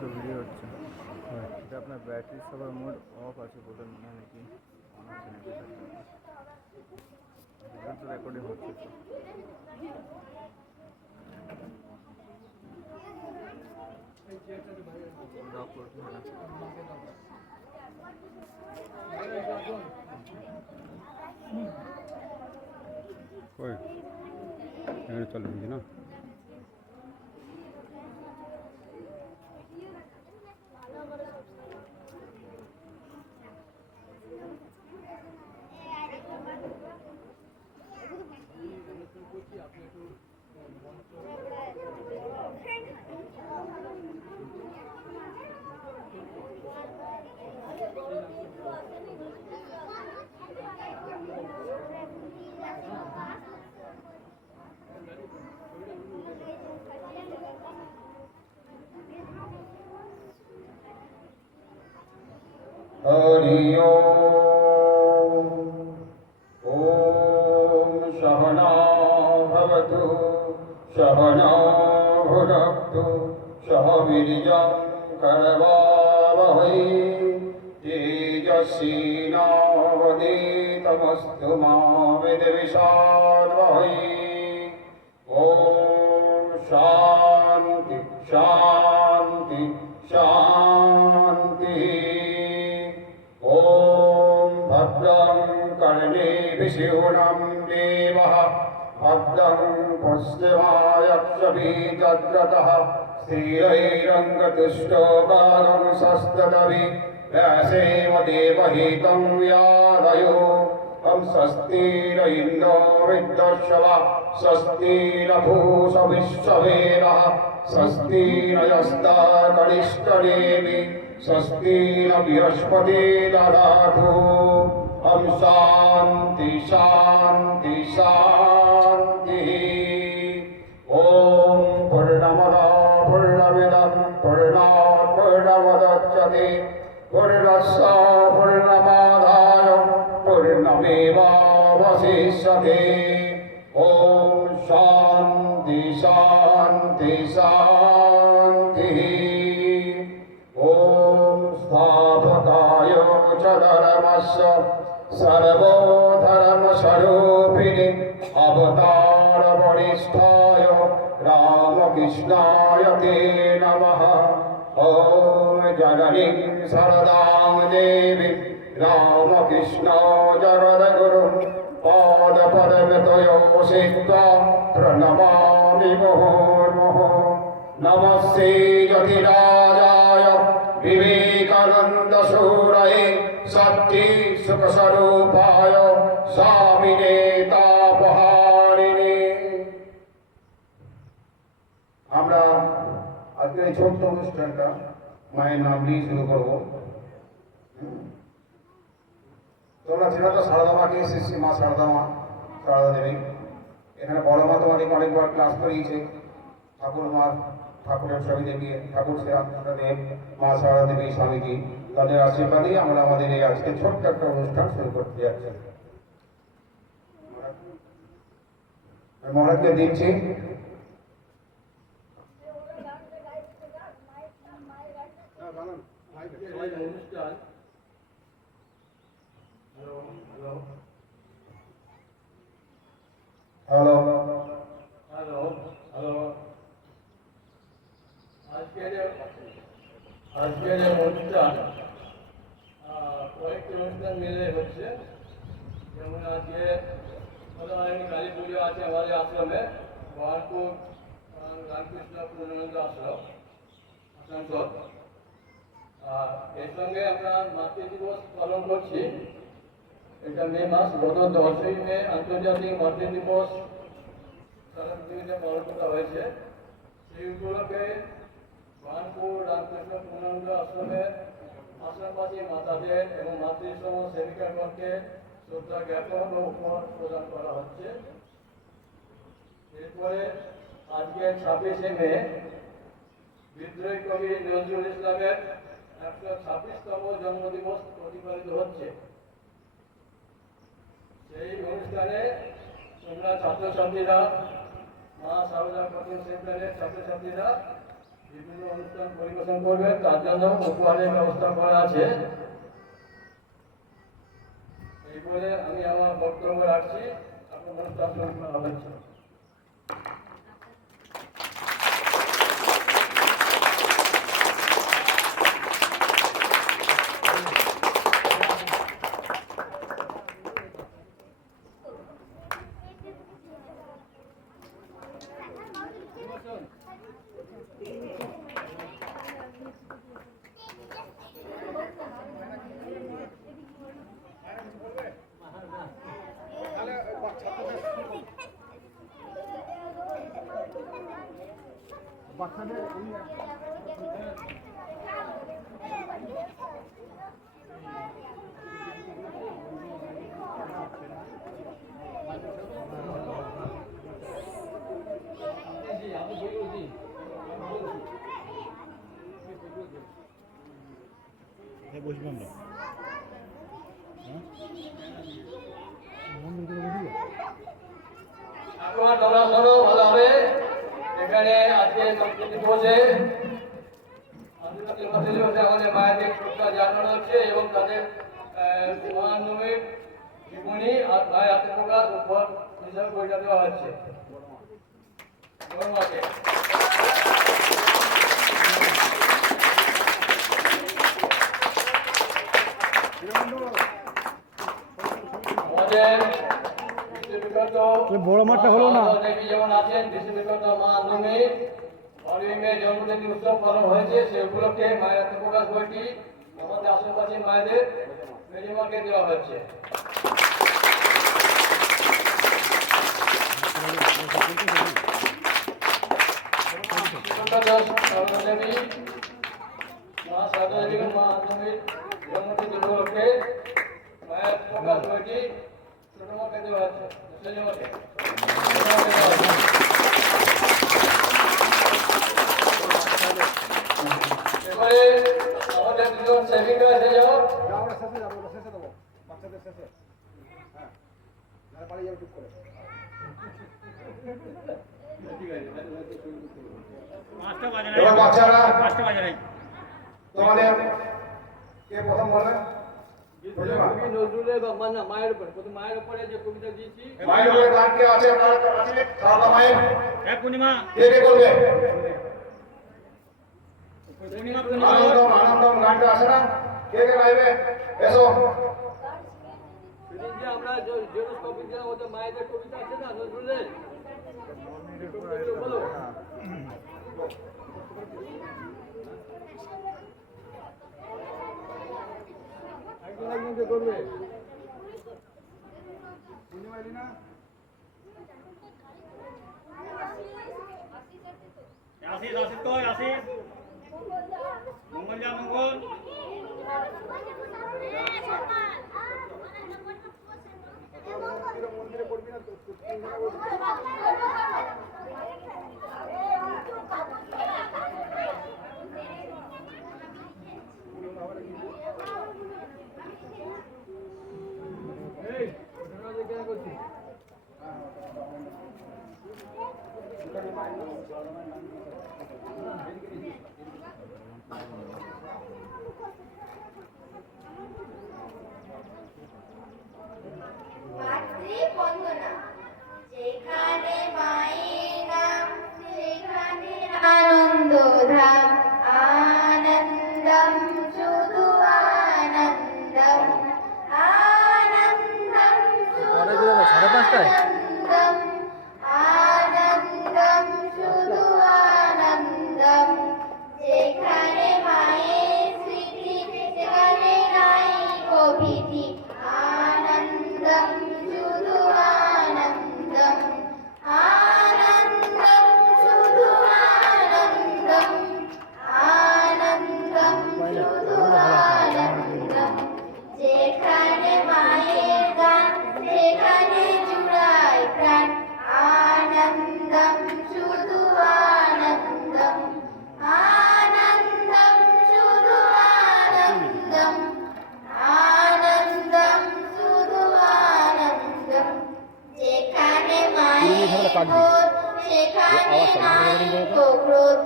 দুটো ভিডিও হচ্ছে। এটা আপনার ব্যাটারি সবার মোড অফ আছে বলে মনে হয় নাকি অন আছে নাকি, এটা তো রেকর্ডিং হচ্ছে তো। ডক করতে হয় না। কই এখানে চলে দিয়েছি না। हरि ओम सहना भवतु सहनौ भुनक्तु सह वीर्यं करवावहै तेजस्विनावधीतमस्तु मा विद्विषावहै। ओम शांति शांति शांति। ओम भद्रं कर्णेभिः शृणुयाम देवः भद्रं पश्चिमायक्षभिर्यजत्रतः स्थिरैरङ्गतुष्टोभागं स्वस्तिभिः व्यासेन देवहितं व्याधयो। हम स्वस्ति न इंद्रो वृद्धश्रवा स्वस्ति न भूषो विश्ववेदः स्वस्ति न यस्ताकनिष्ठदेवी स्वस्ति न बृहस्पति ददातु। हम शांति शांति शांति। ओम पूर्णमदा पूर्णमिदं पूर्णात् पूर्णमुदच्यते पूर्णस्य पूर्णमादाय पूर्णमेवावशिष्यते। ओम शांति शांति शांति। ओम स्थापकाय च धर्मस्य सर्वधर्मस्वरूपिणे अवतार वरिष्ठाय रामकृष्णाय ते नमः। ओम जननीं शरदां देवीं रामकृष्ण जगद्गुरुं पादपद्मतयो सिद्ध्वा प्रणमामि मुहुर्मुहुः। नमस्ते यतिराजाय विवेकानन्दसूरये सच्चि सुखस्वरूपाय स्वामिने तापहारिणे। আমরা আজকে এই ছোট্ট অনুষ্ঠানটা মায়ের নাম নিয়ে শুরু করবো। তোমরা চেনো তো সারদা মাকে, শ্রী মা সারদা মা, সারদা দেবী। এখানে বড় মা তোমাদেরকে অনেকবার ক্লাস করিয়েছে। ঠাকুরের ছবি দেখিয়ে ঠাকুর শ্রীরামচন্দ্র দেব, মা সারদা দেবী, স্বামীজি, তাদের আশীর্বাদেই আমরা আমাদের এই আজকে ছোট্ট একটা অনুষ্ঠান শুরু করতে যাচ্ছি। মহারাজকে দিচ্ছি। অনুষ্ঠান হ্যালো হ্যালো হ্যালো। আজকের অনুষ্ঠান কয়েকটি অনুষ্ঠান মিলে হচ্ছে। যেমন আজকে কালী পুজো আছে আমাদের আশ্রমে, বহরমপুর রামকৃষ্ণ পূর্ণানন্দ আশ্রম। এর সঙ্গে আমরা মাতৃ দিবস পালন করছি। এটা মে মাস, গত 10ই মে আন্তর্জাতিক মাতৃ দিবস সারা পৃথিবীতে পালন করা হয়েছে। সেই উপলক্ষে বহরমপুর রামকৃষ্ণ পূর্ণানন্দ আশ্রমের আশ্রমবাসী মাতাদের এবং মাতৃসম সেবিকাগণকে শ্রদ্ধা জ্ঞাপন ও উপহার প্রদান করা হচ্ছে। এরপরে আজকে 26শে মে বিদ্রোহী কবি নজরুল ইসলামের 126তম জন্মদিবস প্রতিপালিত হচ্ছে। সেই অনুষ্ঠানে তোমরা ছাত্রছাত্রীরা, মা সারদা কোচিং সেন্টারের ছাত্রছাত্রীরা বিভিন্ন অনুষ্ঠান পরিবেশন করবেন, তার জন্য উপহারের ব্যবস্থা করা আছে। এই বলে আমি আমার বক্তব্য রাখছি। এখন অনুষ্ঠান শুরু করা হচ্ছে। বসবো আমরা আপনার তোমরা শোনো ভালো হবে। এখানে আজকে সংস্কৃতি দিবসে আন্তর্জাতিক ভাষা দিবসে আমাদের মায়েদের শ্রদ্ধা জানানো হচ্ছে এবং তাদের মহানবমীর জীবনী আর মায়ের আত্মপ্রকাশ উপহার হিসাবে বইটা দেওয়া হচ্ছে। ধন্যবাদ। বড় মাঠটা হলো না। দেবী যেমন আছেন বিশ্ববিখ্যাত মা নবমী অলিমে জন্মদিন উৎসব পালন হয়েছে, সে উপলক্ষে মায়ের আত্মপ্রকাশ বইটি আমাদের আশেপাশে মায়েদের মেরিমাকে দেওয়া হচ্ছে। দেবী মা সারদা দেবী মা নবমীর জন্মদিন উপলক্ষে মায়ের প্রকাশ বইটি ছোট মাকে দেওয়া হচ্ছে। ধন্যবাদ। এবারে আমাদের দুজন সেভিং এসে যাও। এবার বাচ্চারা তোমাদের কে প্রথম বলবে? নজরুলের মায়ের উপরে প্রথম মায়ের উপরে যে কবিতা দিয়েছি মায়ের উপরে গান কে আছে আপনার কাছে? সারদা মায়ের পূর্ণিমা কে কে বলবে? পূর্ণিমা আনন্দম আনন্দম গানটা আছে না? কে কে গাইবে? এসো। সেদিন যে আমরা জেরুস কবিতা ওদের মায়েদের কবিতা আছে না নজরুলের, বলো। একজন করবে। আসিস কই আসিস মঙ্গল যা মঙ্গল মাতৃবন্দনা। যেখানে মায়ের নাম সেখানে আনন্দধাম, আনন্দম শুধু আনন্দম, আনন্দম শুধু আনন্দম, আনন্দম শুধু আনন্দম। যেখানে মায়ের স্মৃতি সেখানে নাই কবিতি, আনন্দম শুধু আনন্দম, আনন্দম শুধু আনন্দম, আনন্দম শুধু আনন্দম। যেখানে মায়ের গান সেখানে জুড়ায় প্রাণ, আনন্দম শুধু আনন্দম, আনন্দম শুধু আনন্দম, আনন্দম শুধু আনন্দম। যেখানে মায়ের ক্রোধ সেখানে নাই ক্রোধ,